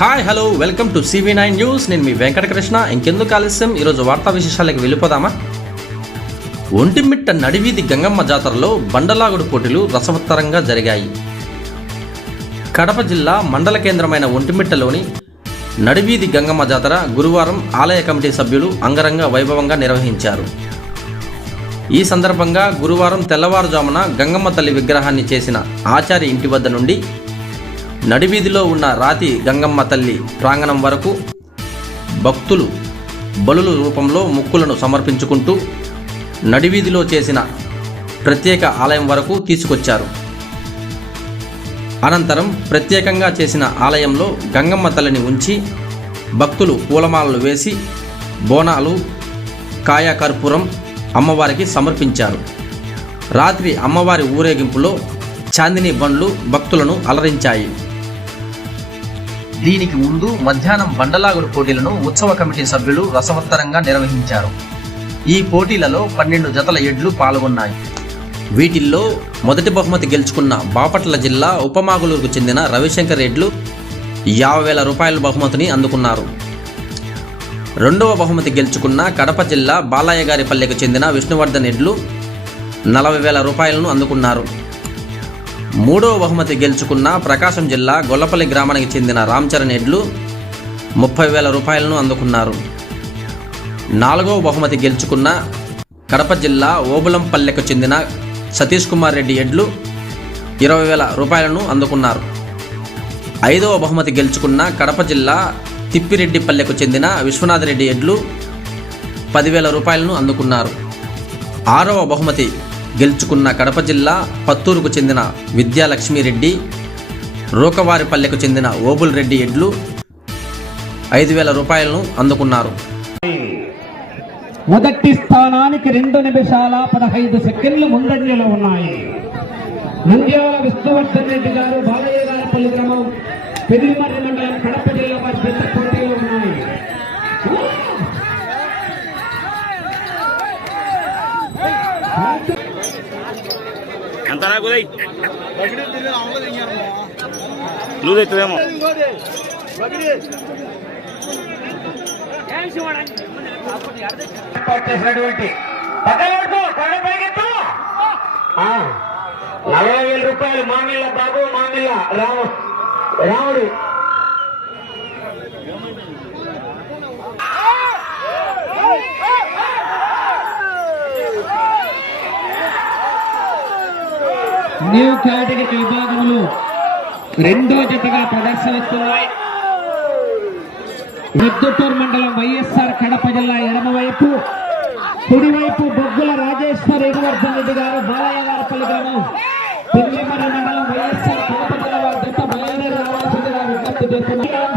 Hi hello welcome to CV nine news నేను మీ వెంకటకృష్ణ. ఇంకెందుకు ఆలస్యం? ఈరోజు వార్తా విశేషాలకు వెళ్ళిపోదామా? ఒంటిమిట్ట నడివీధి గంగమ్మ జాతరలో బండలాగుడు పోటీలు రసవత్తరంగా జరిగాయి. కడప జిల్లా మండల కేంద్రమైన ఒంటిమిట్టలోని నడివీధి గంగమ్మ జాతర గురువారం ఆలయ కమిటీ సభ్యులు అంగరంగ వైభవంగా నిర్వహించారు. ఈ సందర్భంగా గురువారం తెల్లవారుజామున గంగమ్మ తల్లి విగ్రహాన్ని చేసిన ఆచారి ఇంటి వద్ద నుండి నడివీధిలో ఉన్న రాతి గంగమ్మ తల్లి ప్రాంగణం వరకు భక్తులు బలుల రూపంలో ముక్కులను సమర్పించుకుంటూ నడివీధిలో చేసిన ప్రత్యేక ఆలయం వరకు తీసుకొచ్చారు. అనంతరం ప్రత్యేకంగా చేసిన ఆలయంలో గంగమ్మ తల్లిని ఉంచి భక్తులు పూలమాలలు వేసి బోనాలు కాయకర్పూరం అమ్మవారికి సమర్పించారు. రాత్రి అమ్మవారి ఊరేగింపులో చాందిని బండ్లు భక్తులను అలరించాయి. దీనికి ముందు మధ్యాహ్నం బండలాగుడు పోటీలను ఉత్సవ కమిటీ సభ్యులు రసవత్తరంగా నిర్వహించారు. ఈ పోటీలలో పన్నెండు జతల ఎడ్లు పాల్గొన్నాయి. వీటిల్లో మొదటి బహుమతి గెలుచుకున్న బాపట్ల జిల్లా ఉపమాగులూరుకు చెందిన రవిశంకర్ ఎడ్లు యాభై వేల రూపాయల బహుమతిని అందుకున్నారు. రెండవ బహుమతి గెలుచుకున్న కడప జిల్లా బాలయ్య గారి పల్లెకు చెందిన విష్ణువర్ధన్ ఎడ్లు నలభై వేల రూపాయలను అందుకున్నారు. మూడవ బహుమతి గెలుచుకున్న ప్రకాశం జిల్లా గొల్లపల్లి గ్రామానికి చెందిన రామ్చరణ్ ఎడ్లు ముప్పై వేల రూపాయలను అందుకున్నారు. నాలుగవ బహుమతి గెలుచుకున్న కడప జిల్లా ఓబులంపల్లెకు చెందిన సతీష్ కుమార్ రెడ్డి ఎడ్లు ఇరవై వేల రూపాయలను అందుకున్నారు. ఐదవ బహుమతి గెలుచుకున్న కడప జిల్లా తిప్పిరెడ్డిపల్లెకు చెందిన విశ్వనాథ్ రెడ్డి ఎడ్లు పదివేల రూపాయలను అందుకున్నారు. ఆరవ బహుమతి గెలుచుకున్న కడప జిల్లా పత్తూరుకు చెందిన విద్యాలక్ష్మిరెడ్డి రూకవారిపల్లెకు చెందిన ఓబుల్ రెడ్డి ఎడ్లు ఐదు వేల రూపాయలను అందుకున్నారు. మొదటి స్థానానికి రెండు నిమిషాల పదహైదు సెకండ్లు ముందంజలో ఉన్నాయి. నంద్యాల విష్ణువర్ధన్ రెడ్డి గారు బాలయ్య గారి పల్లి గ్రామం పెదిలిమర్రి మండలం కడప జిల్లా వారి పెద్ద పోటీలో ఉన్నాయి. ఎంత నాకు ఉదయ్ లూజ్ అవుతుందేమో ఏర్పాటు చేసినటువంటి పక్కలకు కొండపైకెత్తు. ఆ, నలభై వేల రూపాయలు మామిళ్ళ బాబు మామిళ్ళ రామ రాముడు న్యూ కేటగిరీ విభాగంలో రెండో జతగా ప్రదర్శనిస్తున్నాయి విద్యుత్తూరు మండలం వైఎస్ఆర్ కడప జిల్లా ఎడమవైపు కుడివైపు బొగ్గుల రాజేశ్వర్ ఎగువర్ధన్ రెడ్డి గారు బాలయ్య గారపల్లి గ్రామం. పిల్లిమర్రి మండలం వైఎస్ఆర్ కడప జిల్లా వారి జత బయలుదేరి రావాల్సిందిగా విజ్ఞప్తి చేస్తున్నారు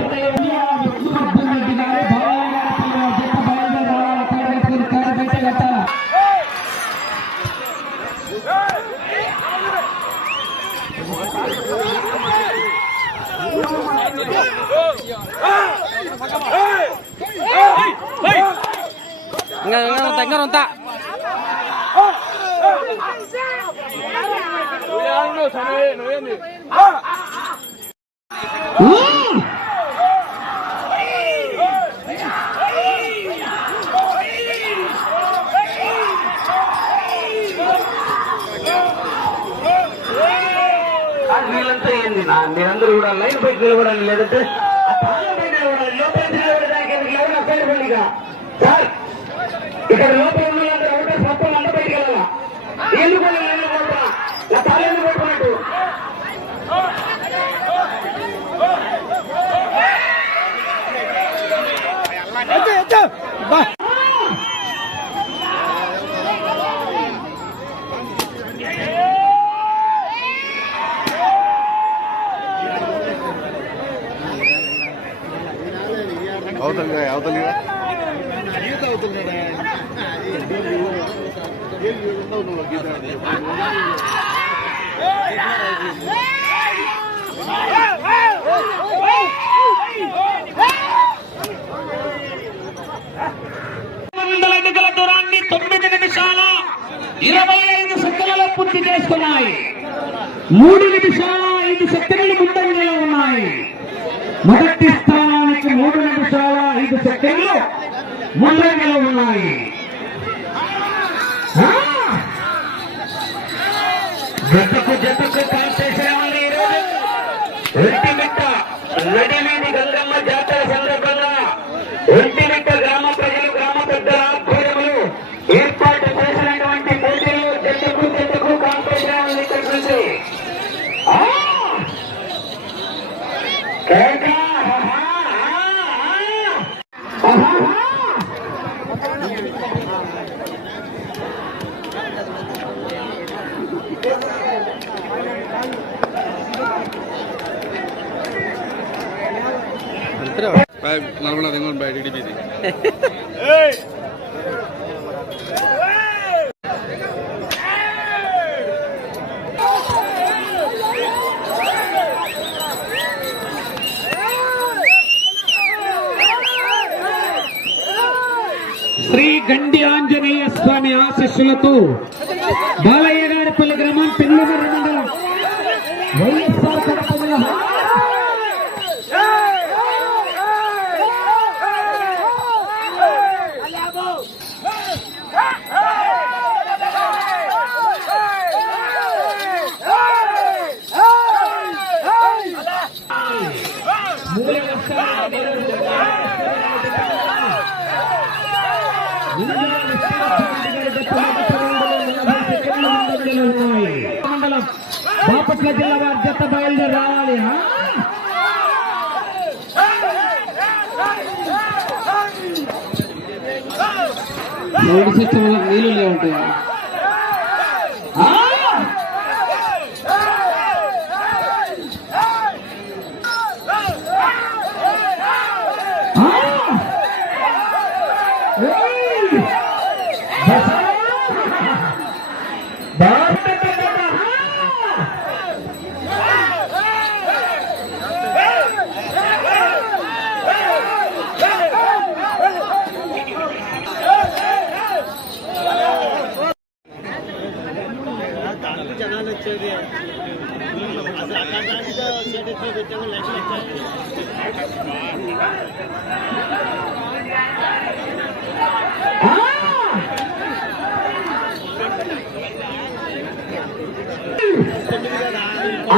వీళ్ళంతా ఏంది నా మీరందరూ కూడా లైన్ పైకి నిలబడాలి లేదంటే ఆ తాళ్ళ పైన నిలబడాలి లోపల నిలబడడానికి ఎందుకు ఎవరు నా పేరు పడిగా సార్ ఇక్కడ లోపల ఉన్న వాళ్ళందరూ ఒకటే మొత్తం అంతా బయటికి వెళ్ళాలా? ఎందుకు వాళ్ళు లైన్లో లోపల? నా తాళ ఎందుకు పట్టుకున్నట్టు? అవతలి అవతలి వందల అడుగుల దూరాన్ని తొమ్మిది నిమిషాల ఇరవై ఐదు సెకండ్లలో పూర్తి చేసుకున్నాయి మూడు నిమిషాల ఐదు సెకండ్లు ముందంజలో ఉన్నాయి. మొదటి స్థానానికి మూడు నిమిషాల ఐదు సెకండ్లు ముందంజలో ఉన్నాయి జతకు జతకు కాల్చేసేవాళ్ళు ఈరోజు ఒంటిమిట్ట నడిమేని గంగమ్మ నల్గొండ తెంగొండ బయట ఇడిపిది శ్రీ గండి ఆంజనేయ స్వామి ఆశీస్సులతో బాలయ్య గారిపల్లి గ్రామం పిల్లమర్రి మండలం వైఎస్ఆర్ కడప జిల్లా. మూల వర్షాలు మండలం బాపట్ల జిల్లా వారి జత బయలుదేరి రావాలి మూడు సెక్షన్ల నీళ్ళు లేవుంటాయి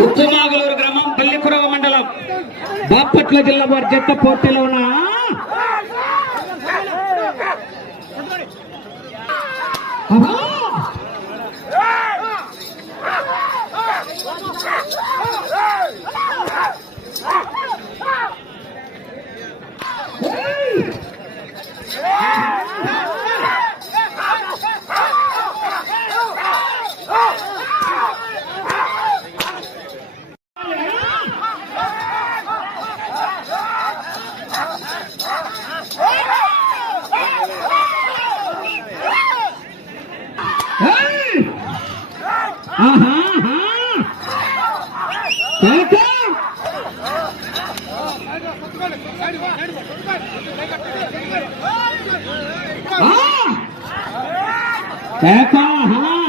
ఉత్తమాగలూరు గ్రామం పల్లికురవ మండలం బాపట్ల జిల్లా వారి జట్ట పోటీలో ఉన్న Bye-bye. Eita, ha,